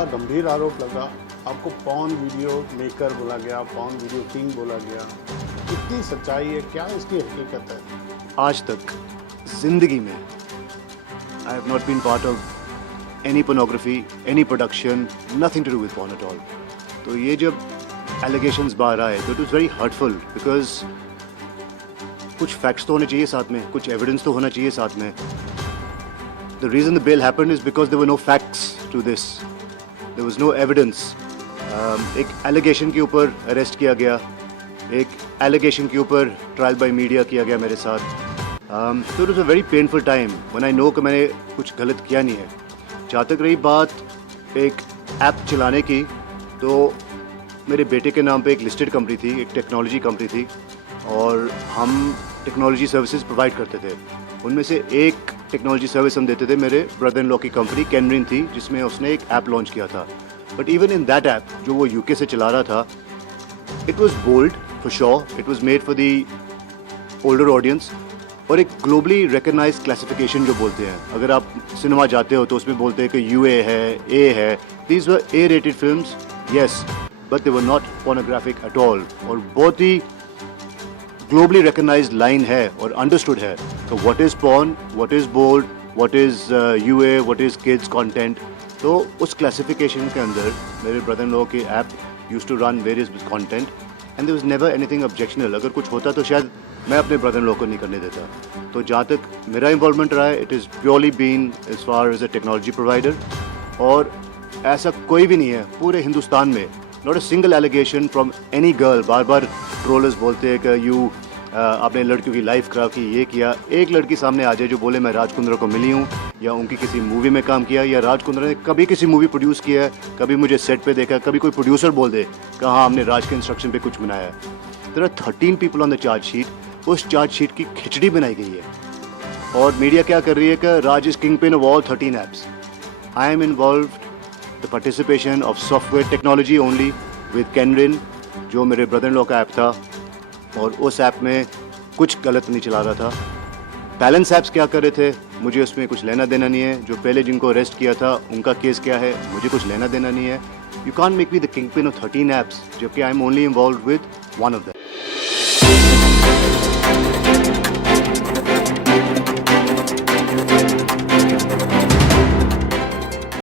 बड़ा गंभीर आरोप लगा, आपको पॉर्न वीडियो मेकर बोला गया, पॉर्न वीडियो किंग बोला गया। कितनी सच्चाई है, क्या इसकी हकीकत है? आज तक जिंदगी में I have not been part of any pornography, any production, nothing to do with porn at all. तो ये जब एलिगेशंस बाहर आए तो it was very hurtful, because कुछ फैक्ट्स तो होने चाहिए साथ में, कुछ एविडेंस तो होना चाहिए साथ में। The reason the bail happened is because there were no facts to this. There was no evidence. एक allegation के ऊपर arrest किया गया, एक allegation के ऊपर trial by media किया गया मेरे साथ। So it was a very painful time when I know कि मैंने कुछ गलत किया नहीं है। जहाँ तक रही बात एक ऐप चलाने की, तो मेरे बेटे के नाम पे एक लिस्टेड कंपनी थी, एक टेक्नोलॉजी कंपनी थी, और हम टेक्नोलॉजी सर्विसेज प्रोवाइड करते थे। उनमें से एक टेक्नोलॉजी सर्विस हम देते थे मेरे ब्रदर इन लॉ की कंपनी कैनरिन थी, जिसमें उसने एक ऐप लॉन्च किया था। But even in that app जो वो यूके से चला रहा था, it was bold for sure, it was made for the older audience, और एक ग्लोबली रिकग्नाइज्ड क्लासिफिकेशन जो बोलते हैं। अगर आप सिनेमा जाते हो तो उसमें बोलते हैं कि यूए है, ए है। These were A rated films, yes, but they were not pornographic at all. और बहुत ही ग्लोबली रिकग्नाइज्ड लाइन है और अंडरस्टूड है। तो what is porn, what is bold, what is UA, what is kids content. तो उस क्लासिफिकेशन के अंदर मेरे ब्रदर इन लॉ के app used to run various content and there was never anything objectionable. अगर कुछ होता तो शायद मैं अपने ब्रदर इन लॉ को नहीं करने देता। तो जहाँ तक मेरा इन्वॉल्वमेंट रहा है, it is purely been as far as a technology provider. और ऐसा कोई भी नहीं है पूरे हिंदुस्तान में, not a single allegation from any girl. बार बार ट्रोलर्स बोलते हैं कि आपने लड़कियों की लाइफ खराब की, ये किया। एक लड़की सामने आ जाए जो बोले मैं राज कुंद्रा को मिली हूँ, या उनकी किसी मूवी में काम किया, या राज कुंद्रा ने कभी किसी मूवी प्रोड्यूस किया है, कभी मुझे सेट पे देखा, कभी कोई प्रोड्यूसर बोल दे कि हाँ हमने राज के इंस्ट्रक्शन पे कुछ बनाया है। There are 13 people on the charge sheet. उस चार्ज शीट की खिचड़ी बनाई गई है और मीडिया क्या कर रही है कि Raj is kingpin of all 13 apps. I am involved the participation of software technology only with कैनरिन, जो मेरे ब्रदर इन लॉ का ऐप था, और उस ऐप में कुछ गलत नहीं चला रहा था। बैलेंस ऐप्स क्या कर रहे थे, मुझे उसमें कुछ लेना देना नहीं है। जो पहले जिनको अरेस्ट किया था उनका केस क्या है, मुझे कुछ लेना देना नहीं है। You can't make me the kingpin of 13 apps, जबकि I am only involved with one of them.